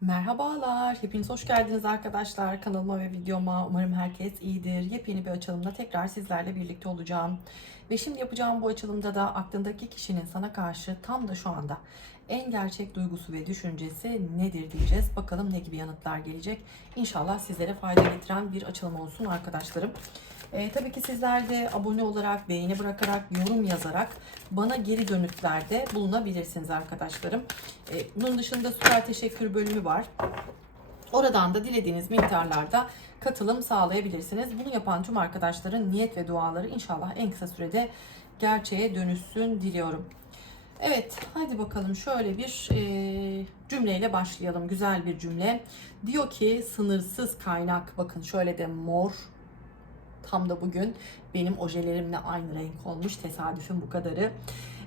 Merhabalar, hepiniz hoş geldiniz arkadaşlar kanalıma ve videoma. Umarım herkes iyidir. Yepyeni bir açılımda tekrar sizlerle birlikte olacağım. Ve şimdi yapacağım bu açılımda da aklındaki kişinin sana karşı tam da şu anda en gerçek duygusu ve düşüncesi nedir diyeceğiz. Bakalım ne gibi yanıtlar gelecek. İnşallah sizlere fayda getiren bir açılım olsun arkadaşlarım. Ee, tabii ki sizler de abone olarak, beğeni bırakarak, yorum yazarak bana geri dönütlerde bulunabilirsiniz arkadaşlarım. Ee, bunun dışında süper teşekkür bölümü var. Oradan da dilediğiniz miktarlarda katılım sağlayabilirsiniz. Bunu yapan tüm arkadaşların niyet ve duaları inşallah en kısa sürede gerçeğe dönüşsün diliyorum. Evet, hadi bakalım şöyle bir e, cümleyle başlayalım. Güzel bir cümle. Diyor ki sınırsız kaynak. Bakın şöyle de mor. Tam da bugün benim ojelerimle aynı renk olmuş. Tesadüfün bu kadarı.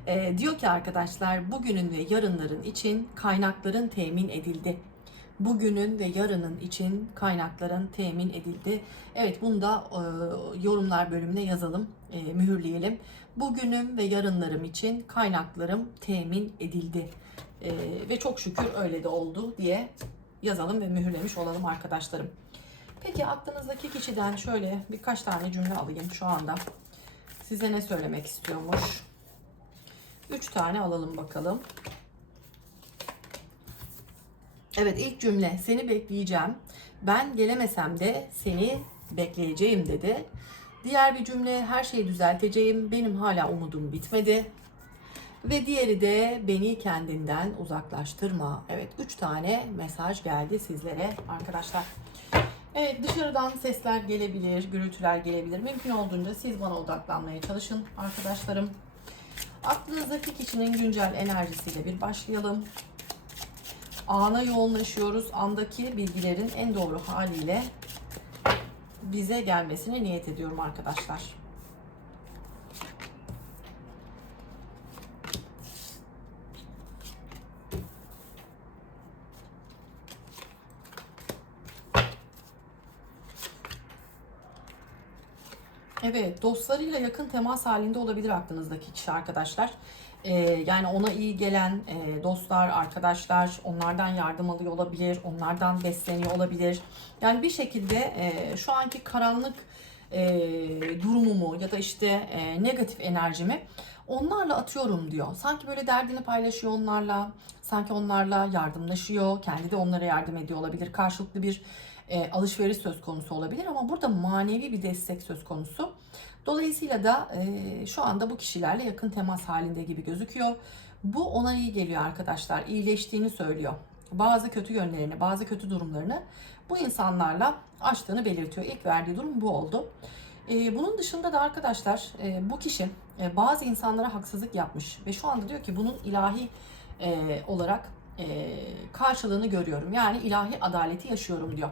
E, diyor ki arkadaşlar bugünün ve yarınların için kaynakların temin edildi. Bugünün ve yarının için kaynakların temin edildi. Evet bunu da e, yorumlar bölümüne yazalım, e, mühürleyelim. Bugünüm ve yarınlarım için kaynaklarım temin edildi. E, ve çok şükür öyle de oldu diye yazalım ve mühürlemiş olalım arkadaşlarım. Peki aklınızdaki kişiden şöyle birkaç tane cümle alayım şu anda. Size ne söylemek istiyormuş? Üç tane alalım bakalım. Evet ilk cümle seni bekleyeceğim. Ben gelemesem de seni bekleyeceğim dedi. Diğer bir cümle her şeyi düzelteceğim. Benim hala umudum bitmedi. Ve diğeri de beni kendinden uzaklaştırma. Evet üç tane mesaj geldi sizlere arkadaşlar. Evet dışarıdan sesler gelebilir, gürültüler gelebilir. Mümkün olduğunca siz bana odaklanmaya çalışın arkadaşlarım. Aklınızdaki kişinin güncel enerjisiyle bir başlayalım. Ana yoğunlaşıyoruz. Andaki bilgilerin en doğru haliyle bize gelmesine niyet ediyorum arkadaşlar. Evet, dostlarıyla yakın temas halinde olabilir aklınızdaki kişi arkadaşlar. Ee, yani ona iyi gelen e, dostlar, arkadaşlar, onlardan yardım alıyor olabilir, onlardan besleniyor olabilir. Yani bir şekilde e, şu anki karanlık e, durumumu ya da işte e, negatif enerjimi onlarla atıyorum diyor. Sanki böyle derdini paylaşıyor onlarla, sanki onlarla yardımlaşıyor, kendi de onlara yardım ediyor olabilir. Karşılıklı bir e, alışveriş söz konusu olabilir ama burada manevi bir destek söz konusu. Dolayısıyla da e, şu anda bu kişilerle yakın temas halinde gibi gözüküyor. Bu ona iyi geliyor arkadaşlar. İyileştiğini söylüyor. Bazı kötü yönlerini, bazı kötü durumlarını bu insanlarla açtığını belirtiyor. İlk verdiği durum bu oldu. E, bunun dışında da arkadaşlar e, bu kişi e, bazı insanlara haksızlık yapmış ve şu anda diyor ki bunun ilahi e, olarak e, karşılığını görüyorum. Yani ilahi adaleti yaşıyorum diyor.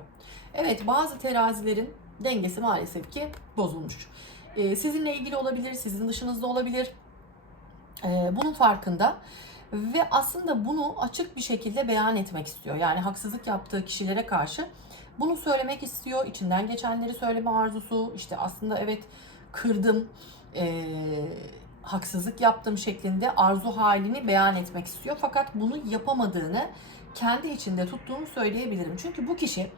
Evet bazı terazilerin dengesi maalesef ki bozulmuş. E, sizinle ilgili olabilir, sizin dışınızda olabilir. E, bunun farkında ve aslında bunu açık bir şekilde beyan etmek istiyor. Yani haksızlık yaptığı kişilere karşı bunu söylemek istiyor. İçinden geçenleri söyleme arzusu. İşte aslında evet kırdım, e, haksızlık yaptım şeklinde arzu halini beyan etmek istiyor. Fakat bunu yapamadığını kendi içinde tuttuğunu söyleyebilirim. Çünkü bu kişi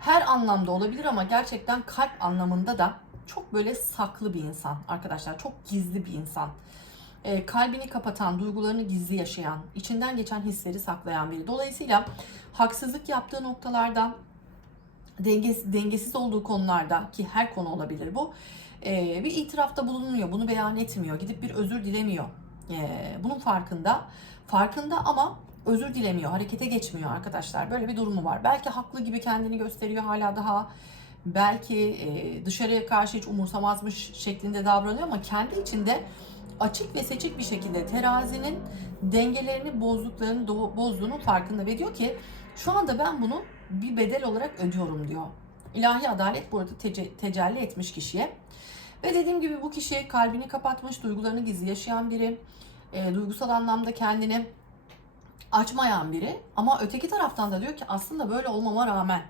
her anlamda olabilir ama gerçekten kalp anlamında da çok böyle saklı bir insan arkadaşlar. Çok gizli bir insan. E, kalbini kapatan, duygularını gizli yaşayan, içinden geçen hisleri saklayan biri. Dolayısıyla haksızlık yaptığı noktalarda dengesiz, dengesiz olduğu konularda ki her konu olabilir bu. E, bir itirafta bulunuyor. Bunu beyan etmiyor. Gidip bir özür dilemiyor. E, bunun farkında. Farkında ama özür dilemiyor. Harekete geçmiyor arkadaşlar. Böyle bir durumu var. Belki haklı gibi kendini gösteriyor hala daha. Belki e, dışarıya karşı hiç umursamazmış şeklinde davranıyor ama kendi içinde açık ve seçik bir şekilde terazinin dengelerini bozduklarını bozduğunun farkında ve diyor ki şu anda ben bunu bir bedel olarak ödüyorum diyor. İlahi adalet burada tece- tecelli etmiş kişiye. Ve dediğim gibi bu kişi kalbini kapatmış, duygularını gizli yaşayan biri. E, duygusal anlamda kendini açmayan biri. Ama öteki taraftan da diyor ki aslında böyle olmama rağmen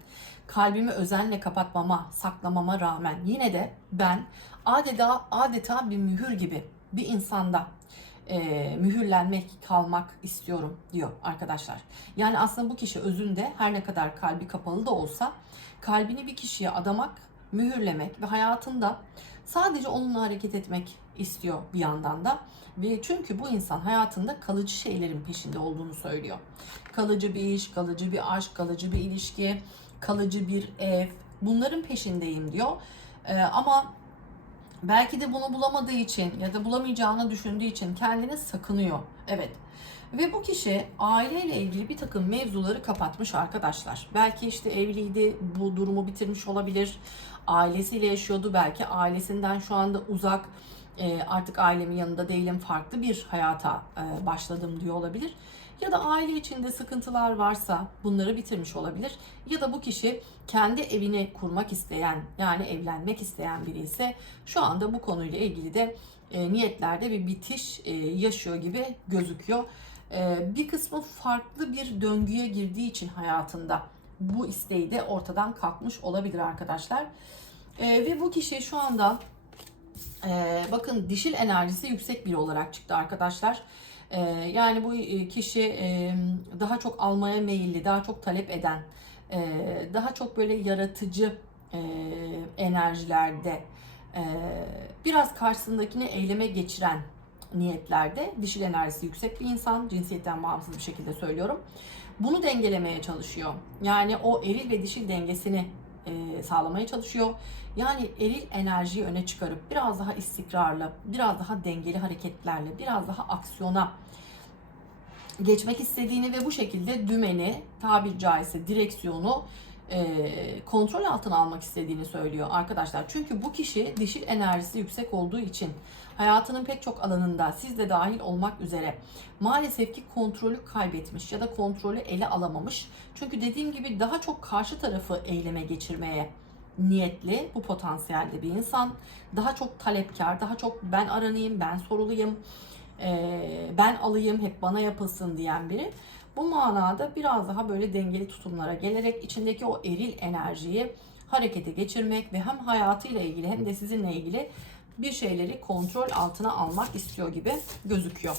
kalbimi özenle kapatmama, saklamama rağmen yine de ben adeta adeta bir mühür gibi bir insanda e, mühürlenmek, kalmak istiyorum diyor arkadaşlar. Yani aslında bu kişi özünde her ne kadar kalbi kapalı da olsa kalbini bir kişiye adamak, mühürlemek ve hayatında sadece onunla hareket etmek istiyor bir yandan da. Ve çünkü bu insan hayatında kalıcı şeylerin peşinde olduğunu söylüyor. Kalıcı bir iş, kalıcı bir aşk, kalıcı bir ilişki, kalıcı bir ev. Bunların peşindeyim diyor. Ee, ama belki de bunu bulamadığı için ya da bulamayacağını düşündüğü için kendini sakınıyor. Evet. Ve bu kişi aileyle ilgili bir takım mevzuları kapatmış arkadaşlar. Belki işte evliydi, bu durumu bitirmiş olabilir. Ailesiyle yaşıyordu, belki ailesinden şu anda uzak. e, artık ailemin yanında değilim, farklı bir hayata e, başladım diyor olabilir. Ya da aile içinde sıkıntılar varsa bunları bitirmiş olabilir. Ya da bu kişi kendi evini kurmak isteyen, yani evlenmek isteyen biri ise şu anda bu konuyla ilgili de e, niyetlerde bir bitiş yaşıyor gibi gözüküyor. Bir kısmı farklı bir döngüye girdiği için hayatında bu isteği de ortadan kalkmış olabilir arkadaşlar. E, ve bu kişi şu anda e, bakın dişil enerjisi yüksek biri olarak çıktı arkadaşlar. E, yani bu e, kişi e, daha çok almaya meyilli, daha çok talep eden, e, daha çok böyle yaratıcı e, enerjilerde, e, biraz karşısındakini eyleme geçiren niyetlerde dişil enerjisi yüksek bir insan, cinsiyetten bağımsız bir şekilde söylüyorum. Bunu dengelemeye çalışıyor. Yani o eril ve dişil dengesini e, sağlamaya çalışıyor. Yani eril enerjiyi öne çıkarıp biraz daha istikrarlı, biraz daha dengeli hareketlerle, biraz daha aksiyona geçmek istediğini ve bu şekilde dümeni, tabir caizse direksiyonu e, kontrol altına almak istediğini söylüyor arkadaşlar. Çünkü bu kişi dişil enerjisi yüksek olduğu için hayatının pek çok alanında siz de dahil olmak üzere maalesef ki kontrolü kaybetmiş ya da kontrolü ele alamamış. Çünkü dediğim gibi daha çok karşı tarafı eyleme geçirmeye niyetli bu potansiyelde bir insan. Daha çok talepkar, daha çok ben aranayım, ben soruluyum, ben alayım, hep bana yapılsın diyen biri. Bu manada biraz daha böyle dengeli tutumlara gelerek içindeki o eril enerjiyi harekete geçirmek ve hem hayatıyla ilgili hem de sizinle ilgili bir şeyleri kontrol altına almak istiyor gibi gözüküyor.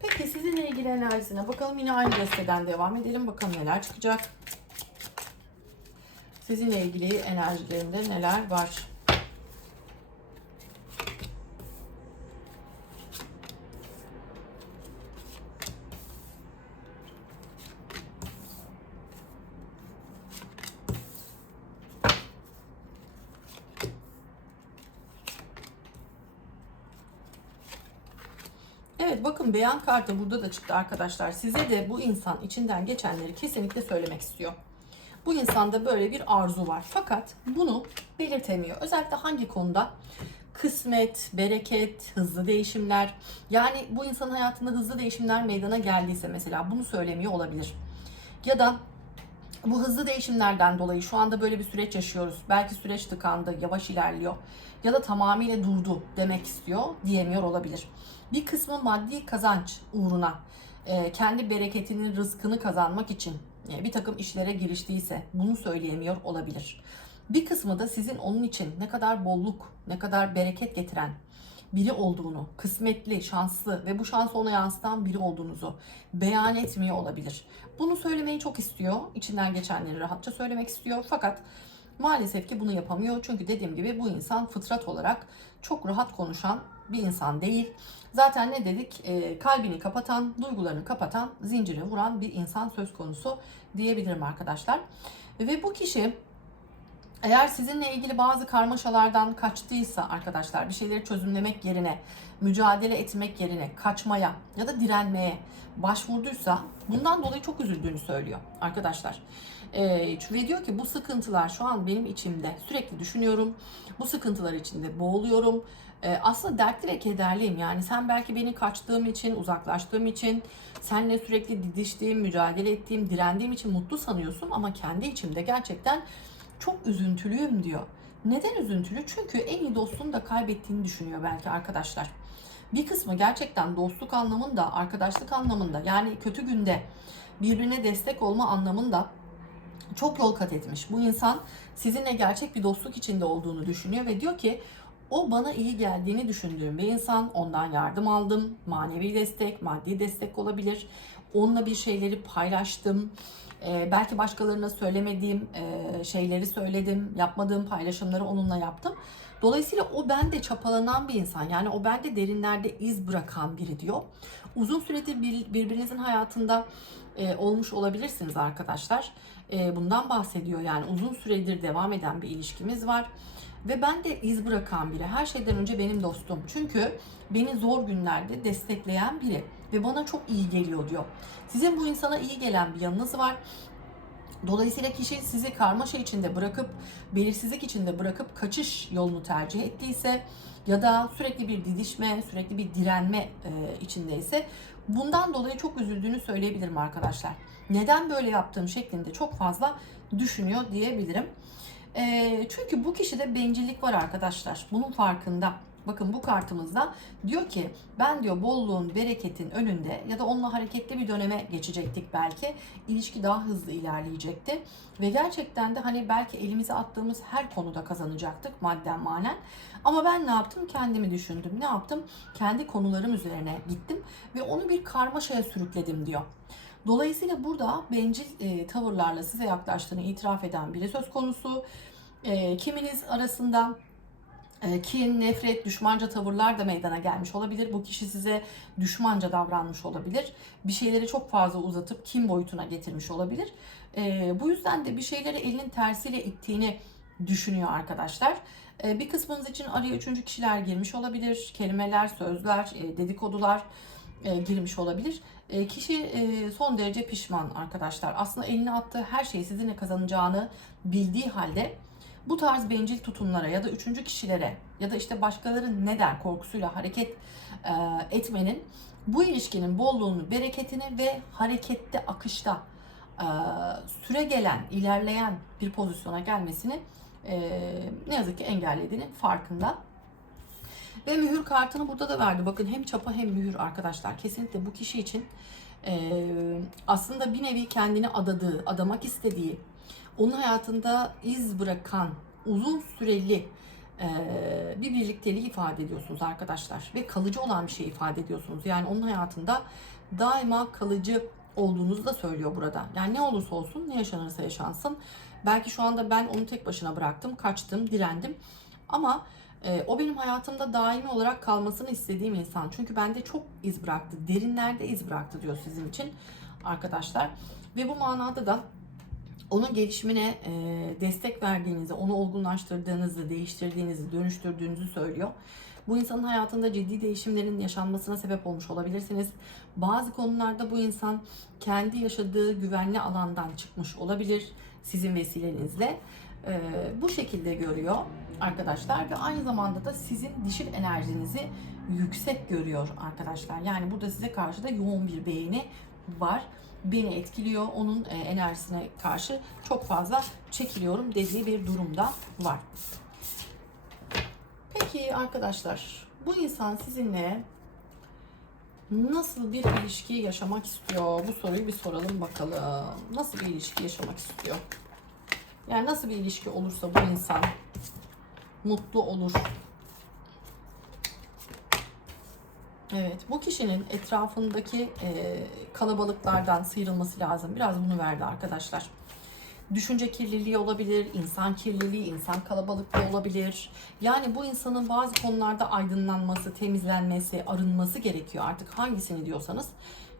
Peki sizinle ilgili enerjisine bakalım yine aynı desteden devam edelim. Bakalım neler çıkacak. Sizinle ilgili enerjilerinde neler var? Beyan kartı burada da çıktı arkadaşlar. Size de bu insan içinden geçenleri kesinlikle söylemek istiyor. Bu insanda böyle bir arzu var. Fakat bunu belirtemiyor. Özellikle hangi konuda? Kısmet, bereket, hızlı değişimler. Yani bu insanın hayatında hızlı değişimler meydana geldiyse mesela bunu söylemiyor olabilir. Ya da bu hızlı değişimlerden dolayı şu anda böyle bir süreç yaşıyoruz. Belki süreç tıkandı, yavaş ilerliyor ya da tamamıyla durdu demek istiyor diyemiyor olabilir. Bir kısmı maddi kazanç uğruna e, kendi bereketinin rızkını kazanmak için e, bir takım işlere giriştiyse bunu söyleyemiyor olabilir. Bir kısmı da sizin onun için ne kadar bolluk, ne kadar bereket getiren biri olduğunu, kısmetli, şanslı ve bu şansı ona yansıtan biri olduğunuzu beyan etmiyor olabilir. Bunu söylemeyi çok istiyor. İçinden geçenleri rahatça söylemek istiyor. Fakat maalesef ki bunu yapamıyor. Çünkü dediğim gibi bu insan fıtrat olarak çok rahat konuşan bir insan değil. Zaten ne dedik? E, kalbini kapatan, duygularını kapatan, zincire vuran bir insan söz konusu diyebilirim arkadaşlar. Ve bu kişi eğer sizinle ilgili bazı karmaşalardan kaçtıysa arkadaşlar bir şeyleri çözümlemek yerine mücadele etmek yerine kaçmaya ya da direnmeye başvurduysa bundan dolayı çok üzüldüğünü söylüyor arkadaşlar. Ee, ve diyor ki bu sıkıntılar şu an benim içimde sürekli düşünüyorum. Bu sıkıntılar içinde boğuluyorum. Ee, aslında dertli ve kederliyim. Yani sen belki beni kaçtığım için, uzaklaştığım için, seninle sürekli didiştiğim, mücadele ettiğim, direndiğim için mutlu sanıyorsun ama kendi içimde gerçekten çok üzüntülüyüm diyor. Neden üzüntülü? Çünkü en iyi dostunu da kaybettiğini düşünüyor belki arkadaşlar. Bir kısmı gerçekten dostluk anlamında, arkadaşlık anlamında yani kötü günde birbirine destek olma anlamında çok yol kat etmiş. Bu insan sizinle gerçek bir dostluk içinde olduğunu düşünüyor ve diyor ki O bana iyi geldiğini düşündüğüm bir insan. Ondan yardım aldım. Manevi destek, maddi destek olabilir. Onunla bir şeyleri paylaştım. Ee, belki başkalarına söylemediğim e, şeyleri söyledim. Yapmadığım paylaşımları onunla yaptım. Dolayısıyla o bende çapalanan bir insan. Yani o bende derinlerde iz bırakan biri diyor. Uzun süredir bir, birbirinizin hayatında e, olmuş olabilirsiniz arkadaşlar. E, bundan bahsediyor. Yani uzun süredir devam eden bir ilişkimiz var. Ve ben de iz bırakan biri. Her şeyden önce benim dostum. Çünkü beni zor günlerde destekleyen biri. Ve bana çok iyi geliyor diyor. Sizin bu insana iyi gelen bir yanınız var. Dolayısıyla kişi sizi karmaşa içinde bırakıp, belirsizlik içinde bırakıp kaçış yolunu tercih ettiyse ya da sürekli bir didişme, sürekli bir direnme e, içindeyse bundan dolayı çok üzüldüğünü söyleyebilirim arkadaşlar. Neden böyle yaptığım şeklinde çok fazla düşünüyor diyebilirim. E, çünkü bu kişide bencillik var arkadaşlar. Bunun farkında. Bakın bu kartımızda diyor ki ben diyor bolluğun, bereketin önünde ya da onunla hareketli bir döneme geçecektik belki. İlişki daha hızlı ilerleyecekti. Ve gerçekten de hani belki elimize attığımız her konuda kazanacaktık madden manen. Ama ben ne yaptım? Kendimi düşündüm. Ne yaptım? Kendi konularım üzerine gittim ve onu bir karmaşaya sürükledim diyor. Dolayısıyla burada bencil e, tavırlarla size yaklaştığını itiraf eden biri söz konusu. E, kiminiz arasında kin, nefret, düşmanca tavırlar da meydana gelmiş olabilir. Bu kişi size düşmanca davranmış olabilir. Bir şeyleri çok fazla uzatıp kin boyutuna getirmiş olabilir. E, bu yüzden de bir şeyleri elinin tersiyle ittiğini düşünüyor arkadaşlar. E, bir kısmınız için araya üçüncü kişiler girmiş olabilir. Kelimeler, sözler, e, dedikodular e, girmiş olabilir. E, kişi son derece pişman arkadaşlar. Aslında eline attığı her şeyi sizinle kazanacağını bildiği halde bu tarz bencil tutumlara ya da üçüncü kişilere ya da işte başkaları ne der korkusuyla hareket e, etmenin bu ilişkinin bolluğunu, bereketini ve harekette, akışta e, süre gelen, ilerleyen bir pozisyona gelmesini e, ne yazık ki engellediğinin farkında. Ve mühür kartını burada da verdi. Bakın hem çapa hem mühür arkadaşlar. Kesinlikle bu kişi için e, aslında bir nevi kendini adadığı, adamak istediği, onun hayatında iz bırakan uzun süreli bir birlikteliği ifade ediyorsunuz arkadaşlar ve kalıcı olan bir şey ifade ediyorsunuz. Yani onun hayatında daima kalıcı olduğunuzu da söylüyor burada. Yani ne olursa olsun, ne yaşanırsa yaşansın. Belki şu anda ben onu tek başına bıraktım, kaçtım, direndim. Ama o benim hayatımda daimi olarak kalmasını istediğim insan. Çünkü bende çok iz bıraktı, derinlerde iz bıraktı diyor sizin için arkadaşlar. Ve bu manada da onun gelişimine e, destek verdiğinizi, onu olgunlaştırdığınızı, değiştirdiğinizi, dönüştürdüğünüzü söylüyor. Bu insanın hayatında ciddi değişimlerin yaşanmasına sebep olmuş olabilirsiniz. Bazı konularda bu insan kendi yaşadığı güvenli alandan çıkmış olabilir sizin vesilenizle. E, bu şekilde görüyor arkadaşlar ve aynı zamanda da sizin dişil enerjinizi yüksek görüyor arkadaşlar. Yani burada size karşı da yoğun bir beğeni var beni etkiliyor. Onun e, enerjisine karşı çok fazla çekiliyorum dediği bir durumda var. Peki arkadaşlar bu insan sizinle nasıl bir ilişki yaşamak istiyor? Bu soruyu bir soralım bakalım. Nasıl bir ilişki yaşamak istiyor? Yani nasıl bir ilişki olursa bu insan mutlu olur, Evet, bu kişinin etrafındaki e, kalabalıklardan sıyrılması lazım. Biraz bunu verdi arkadaşlar. Düşünce kirliliği olabilir, insan kirliliği, insan kalabalıklığı olabilir. Yani bu insanın bazı konularda aydınlanması, temizlenmesi, arınması gerekiyor artık hangisini diyorsanız.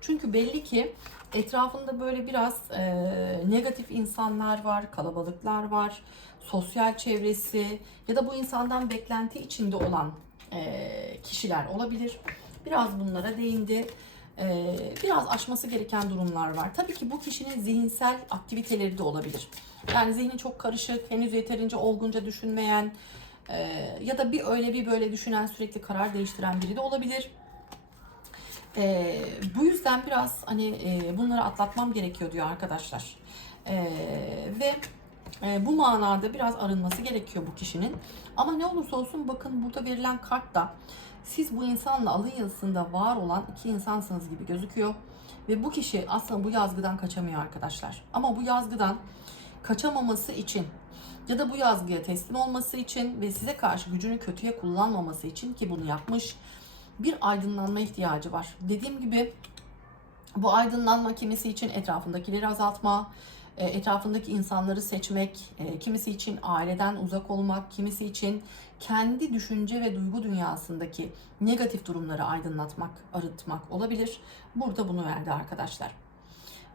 Çünkü belli ki etrafında böyle biraz e, negatif insanlar var, kalabalıklar var, sosyal çevresi ya da bu insandan beklenti içinde olan e, kişiler olabilir. Biraz bunlara değindi. Ee, biraz aşması gereken durumlar var. Tabii ki bu kişinin zihinsel aktiviteleri de olabilir. Yani zihni çok karışık, henüz yeterince olgunca düşünmeyen e, ya da bir öyle bir böyle düşünen, sürekli karar değiştiren biri de olabilir. E, bu yüzden biraz hani e, bunları atlatmam gerekiyor diyor arkadaşlar. E, ve e, bu manada biraz arınması gerekiyor bu kişinin. Ama ne olursa olsun bakın burada verilen kart da siz bu insanla alın yazısında var olan iki insansınız gibi gözüküyor. Ve bu kişi aslında bu yazgıdan kaçamıyor arkadaşlar. Ama bu yazgıdan kaçamaması için ya da bu yazgıya teslim olması için ve size karşı gücünü kötüye kullanmaması için ki bunu yapmış bir aydınlanma ihtiyacı var. Dediğim gibi bu aydınlanma kimisi için etrafındakileri azaltma, etrafındaki insanları seçmek, e, kimisi için aileden uzak olmak, kimisi için kendi düşünce ve duygu dünyasındaki negatif durumları aydınlatmak, arıtmak olabilir. Burada bunu verdi arkadaşlar.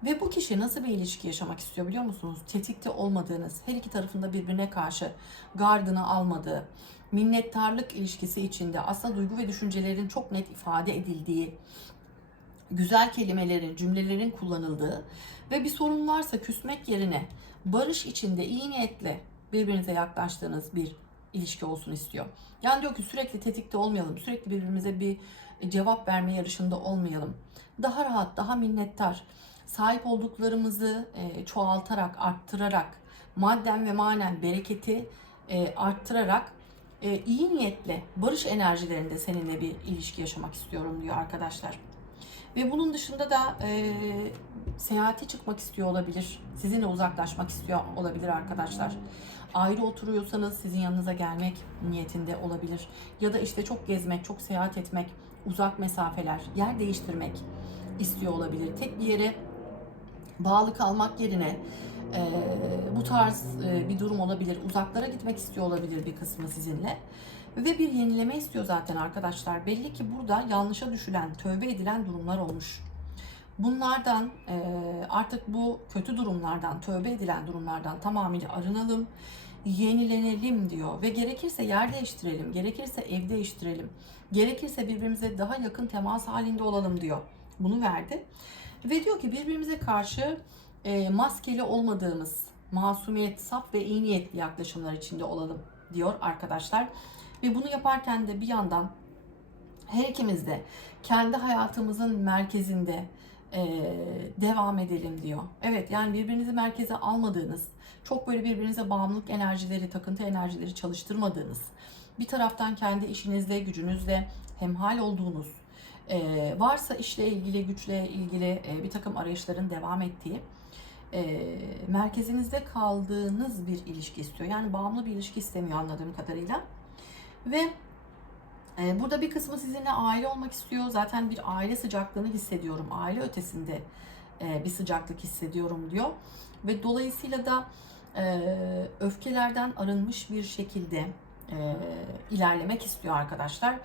Ve bu kişi nasıl bir ilişki yaşamak istiyor biliyor musunuz? Tetikte olmadığınız, her iki tarafında birbirine karşı gardını almadığı, minnettarlık ilişkisi içinde aslında duygu ve düşüncelerin çok net ifade edildiği, güzel kelimelerin, cümlelerin kullanıldığı ve bir sorun varsa küsmek yerine barış içinde iyi niyetle birbirinize yaklaştığınız bir ilişki olsun istiyor. Yani diyor ki sürekli tetikte olmayalım, sürekli birbirimize bir cevap verme yarışında olmayalım. Daha rahat, daha minnettar, sahip olduklarımızı e, çoğaltarak, arttırarak, madden ve manen bereketi e, arttırarak e, iyi niyetle barış enerjilerinde seninle bir ilişki yaşamak istiyorum diyor arkadaşlar. Ve bunun dışında da e, seyahate çıkmak istiyor olabilir. Sizinle uzaklaşmak istiyor olabilir arkadaşlar. Ayrı oturuyorsanız sizin yanınıza gelmek niyetinde olabilir. Ya da işte çok gezmek, çok seyahat etmek, uzak mesafeler, yer değiştirmek istiyor olabilir. Tek bir yere bağlı kalmak yerine e, bu tarz e, bir durum olabilir. Uzaklara gitmek istiyor olabilir bir kısmı sizinle. Ve bir yenileme istiyor zaten arkadaşlar. Belli ki burada yanlışa düşülen, tövbe edilen durumlar olmuş. Bunlardan e, artık bu kötü durumlardan, tövbe edilen durumlardan tamamıyla arınalım, yenilenelim diyor. Ve gerekirse yer değiştirelim, gerekirse ev değiştirelim, gerekirse birbirimize daha yakın temas halinde olalım diyor. Bunu verdi. Ve diyor ki birbirimize karşı e, maskeli olmadığımız, masumiyet, saf ve iyi niyetli yaklaşımlar içinde olalım diyor arkadaşlar. Ve bunu yaparken de bir yandan her ikimiz de kendi hayatımızın merkezinde e, devam edelim diyor. Evet yani birbirinizi merkeze almadığınız, çok böyle birbirinize bağımlılık enerjileri, takıntı enerjileri çalıştırmadığınız, bir taraftan kendi işinizle, gücünüzle hemhal olduğunuz, e, varsa işle ilgili, güçle ilgili e, bir takım arayışların devam ettiği, e, merkezinizde kaldığınız bir ilişki istiyor. Yani bağımlı bir ilişki istemiyor anladığım kadarıyla. Ve e, burada bir kısmı sizinle aile olmak istiyor. Zaten bir aile sıcaklığını hissediyorum. Aile ötesinde e, bir sıcaklık hissediyorum diyor. Ve dolayısıyla da e, öfkelerden arınmış bir şekilde e, ilerlemek istiyor arkadaşlar.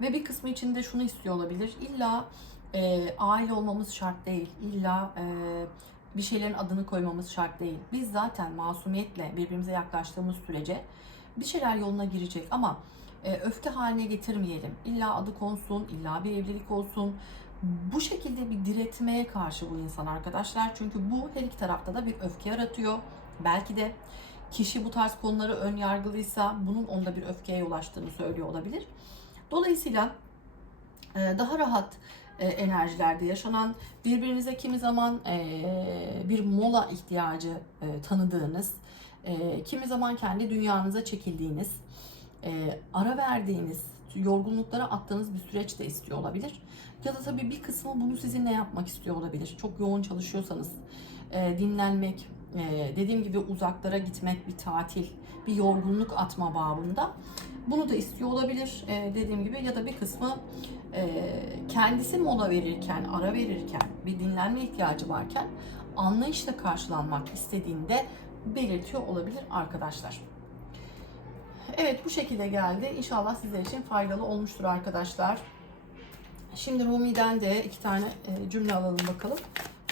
Ve bir kısmı için de şunu istiyor olabilir. İlla e, aile olmamız şart değil. İlla e, bir şeylerin adını koymamız şart değil. Biz zaten masumiyetle birbirimize yaklaştığımız sürece bir şeyler yoluna girecek ama e, öfke haline getirmeyelim. İlla adı konsun, illa bir evlilik olsun. Bu şekilde bir diretmeye karşı bu insan arkadaşlar. Çünkü bu her iki tarafta da bir öfke yaratıyor. Belki de kişi bu tarz konuları ön yargılıysa bunun onda bir öfkeye yol açtığını söylüyor olabilir. Dolayısıyla e, daha rahat e, enerjilerde yaşanan, birbirinize kimi zaman e, bir mola ihtiyacı tanıdığınız, kimi zaman kendi dünyanıza çekildiğiniz, e, ara verdiğiniz, yorgunluklara attığınız bir süreç de istiyor olabilir. Ya da tabii bir kısmı bunu sizinle yapmak istiyor olabilir. Çok yoğun çalışıyorsanız e, dinlenmek, e, dediğim gibi uzaklara gitmek, bir tatil, bir yorgunluk atma babında. Bunu da istiyor olabilir e, dediğim gibi ya da bir kısmı e, kendisi mola verirken, ara verirken, bir dinlenme ihtiyacı varken anlayışla karşılanmak istediğinde belirtiyor olabilir arkadaşlar. Evet bu şekilde geldi. İnşallah sizler için faydalı olmuştur arkadaşlar. Şimdi Rumi'den de iki tane e, cümle alalım bakalım.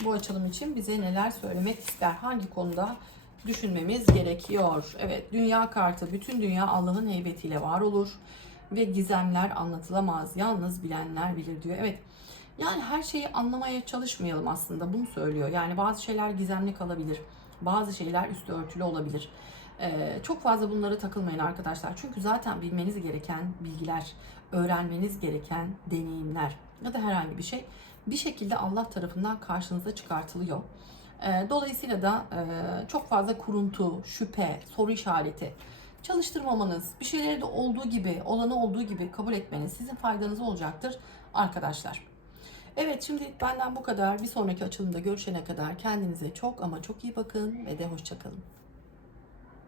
Bu açılım için bize neler söylemek ister? Hangi konuda düşünmemiz gerekiyor? Evet dünya kartı. Bütün dünya Allah'ın heybetiyle var olur. Ve gizemler anlatılamaz. Yalnız bilenler bilir diyor. Evet yani her şeyi anlamaya çalışmayalım aslında. Bunu söylüyor. Yani bazı şeyler gizemli kalabilir. Bazı şeyler üstü örtülü olabilir. Çok fazla bunlara takılmayın arkadaşlar. Çünkü zaten bilmeniz gereken bilgiler, öğrenmeniz gereken deneyimler ya da herhangi bir şey bir şekilde Allah tarafından karşınıza çıkartılıyor. Dolayısıyla da çok fazla kuruntu, şüphe, soru işareti çalıştırmamanız, bir şeyleri de olduğu gibi, olanı olduğu gibi kabul etmeniz sizin faydanız olacaktır arkadaşlar. Evet şimdi benden bu kadar. Bir sonraki açılımda görüşene kadar kendinize çok ama çok iyi bakın ve de hoşçakalın.